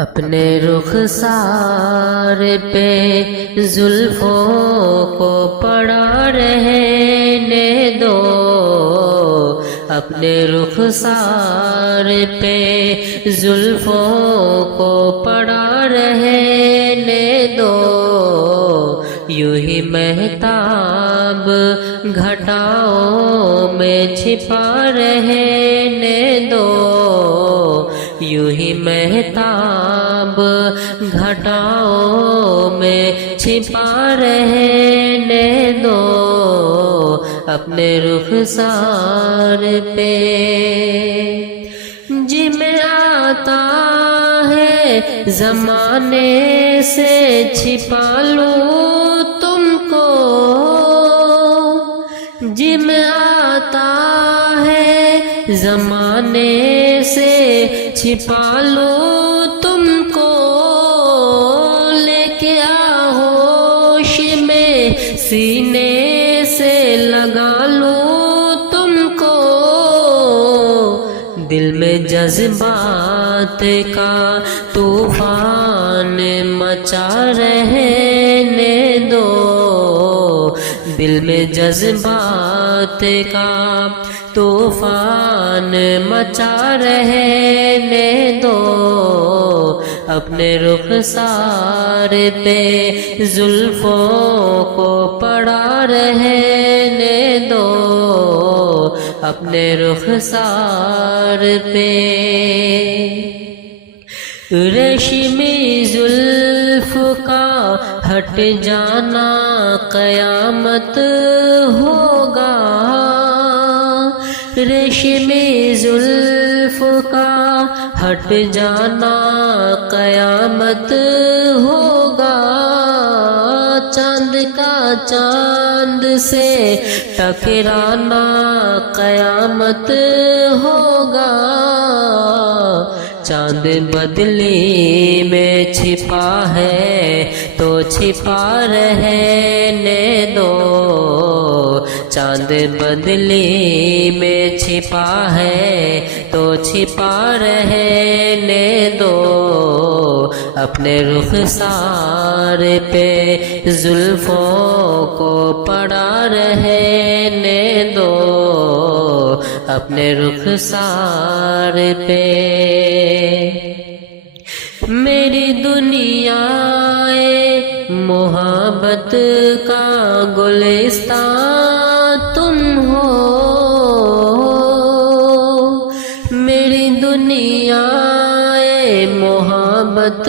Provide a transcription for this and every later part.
اپنے رخسار پہ زلفوں کو پڑا رہنے دو، اپنے رخسار پہ زلفوں کو پڑا رہنے دو، یوں ہی مہتاب گھٹاؤں میں چھپا رہنے دو، یوں ہی مہتاب گھٹاؤں میں چھپا رہنے دو، اپنے رخسار پہ جی میں آتا ہے زمانے سے چھپا لوں تم کو، جی میں آتا ہے زمانے سے چھپا لوں تم کو، لے کے آغوش میں سینے سے لگا لوں تم کو، دل میں جذبات کا طوفان مچا رہنے دو، دل میں جذبات کا طوفان مچا رہنے دو، اپنے رخسار پہ زلفوں کو پڑا رہنے دو، اپنے رخسار پہ ریشمی زلف کا ہٹ جانا قیامت ہوگا، ریشمی زلف کا ہٹ جانا قیامت ہوگا، چاند کا چاند سے ٹکرانا قیامت ہوگا، چاند بدلی میں چھپا ہے تو چھپا رہنے دو، چاند بدلی میں چھپا ہے تو چھپا رہنے دو، اپنے رخسار پہ زلفوں کو پڑا رہنے دو، اپنے رخسار پہ میری دنیا محبت کا گلستان تم ہو، میری دنیا محبت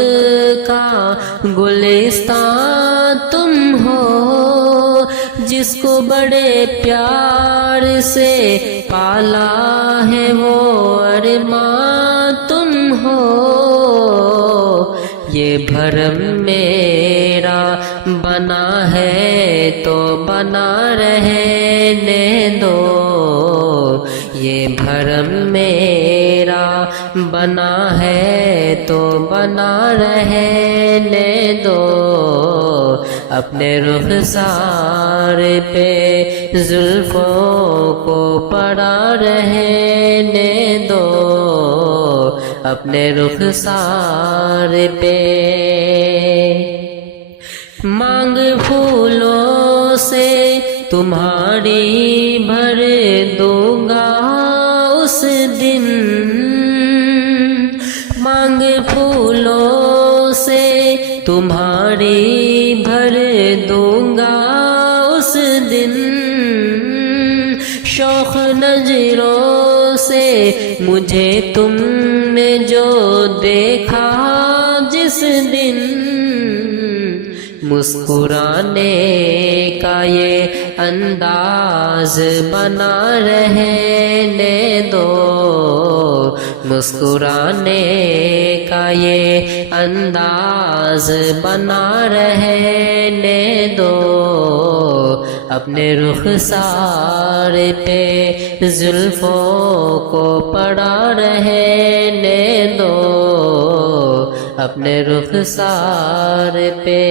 کا گلستان تم ہو، جس کو بڑے پیار سے پالا ہے وہ ارمان تم ہو، یہ بھرم میرا بنا ہے تو بنا رہنے دو، یہ بھرم میرا بنا ہے تو بنا رہنے دو، اپنے رخسار پہ زلفوں کو پڑا رہنے دو، اپنے رخسار پہ مانگ پھولوں سے تمہاری بھر دوں گا اس دن، مانگ پھولوں سے تمہاری بھر دوں گا اس دن، شوق نظروں سے مجھے تم نے جو دیکھا جس دن، مسکرانے کا یہ انداز بنا رہنے دو، مسکرانے کا یہ انداز بنا رہنے دو، اپنے رخسار پہ زلفوں کو پڑا رہنے دو، اپنے رخسار پہ